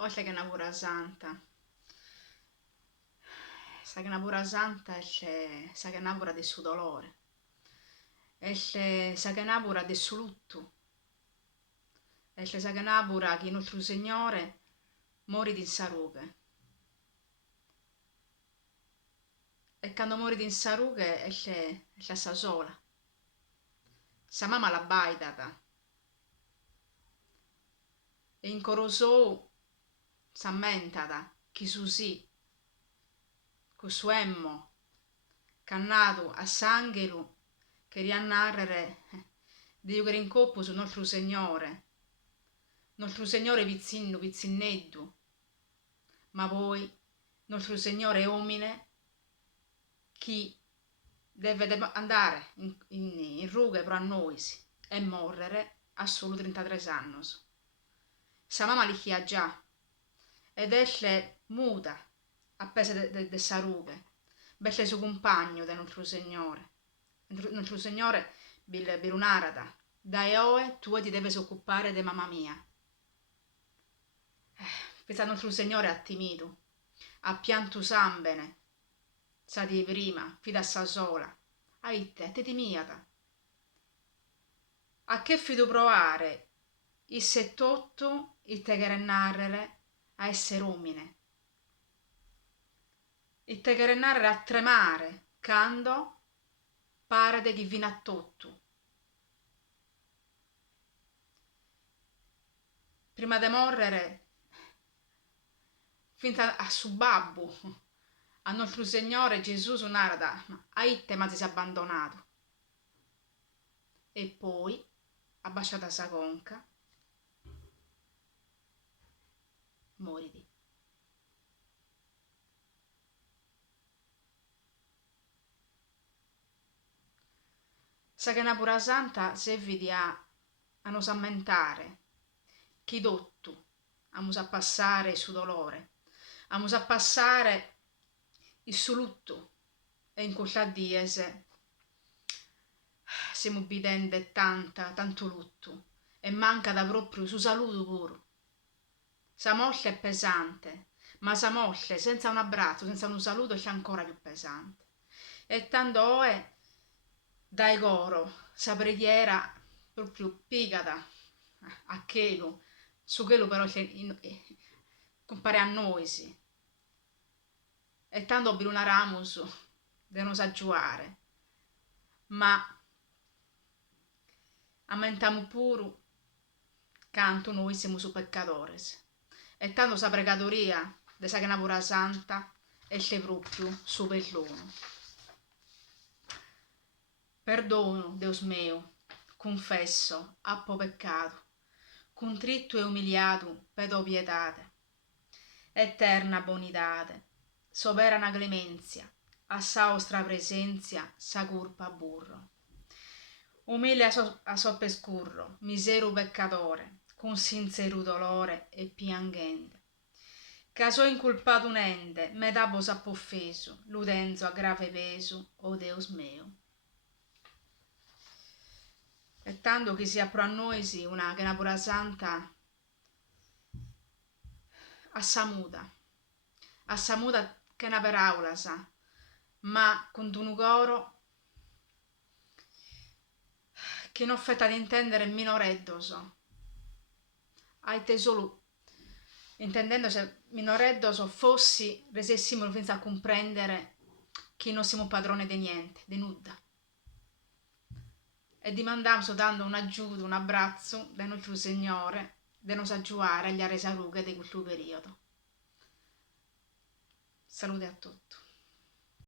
Oltre che una pura santa, sa che una pura santa e sa che una pura del suo dolore, e sa che una pura del suo lutto, e sa che una pura che il nostro Signore mori di sarughe. E quando mori di sarughe, e sta sola. Sa mamma la baidata. E in corosou s'ammentata chi su sì, cu su emmo, cannatu a s'angelu, che riannarrere di che rincoppu su nostro Signore pizzinnu pizzinneddu, ma poi nostro Signore omine chi deve andare in rughe pro a noisi e morrere a solo 33 anni. Sa mamma li chia già ed esce muta appesa de sa rughe, besce su compagno de nostro Signore. Nostro Signore bilunarada, da oe tu ti devi occupare de mamma mia. Pensa nostro Signore ha timido, ha pianto sambene, sa di prima, fida sa sola, a te timiata. A che fido provare, il settotto, il te narrere a essere omine. Il te narrere a tremare, quando pare de chi vina a tutto. Prima de morrere, finta a su babbo, a nostro Signore Gesù narada, a itte ma si è abbandonato. E poi, abbasciata sa conca, morì. Sa che una pura santa serve a nos ammentare chi dotto amus a passare su dolore, amus a passare il su lutto, e in quella diese siamo bidende tanto lutto e manca da proprio su saluto puro. Sa morte è pesante, ma sa morte senza un abbraccio, senza un saluto è ancora più pesante. E tanto è dai coro sa preghiera proprio pigata a chelu, su quello però compare a noi sì. E tanto bilunaramus de nos aggiuare, ma ammentamu puru canto noi siamo su peccadores. E tanto sa pregatoria de sa che una pura santa esce proprio su perdono. Perdono, Deus meu, confesso, appo peccato, contritto e umiliato, pedo pietate. Eterna bonidade, soberana clemenzia, a sa ostra presenza sa curpa burro. Umile a so pescurro, miseru peccatore, con sinceru dolore e piangente. Ca so inculpato unente, me dabo sappo offeso, ludenzo a grave peso, o Deus meu. E tanto che sia pro a noi sì, che una pura santa a sa muta che una paraula sa, ma con un coro che non fetta ad intendere minoreddoso. Aite solo intendendo se minoreddoso fossi resessimo senza a comprendere che non siamo padrone di niente, di nulla. E dimandamos dando un aiuto, un abbraccio del nostro Signore, de nos aggiuare agli aresarughe di questo periodo. Salute a tutti.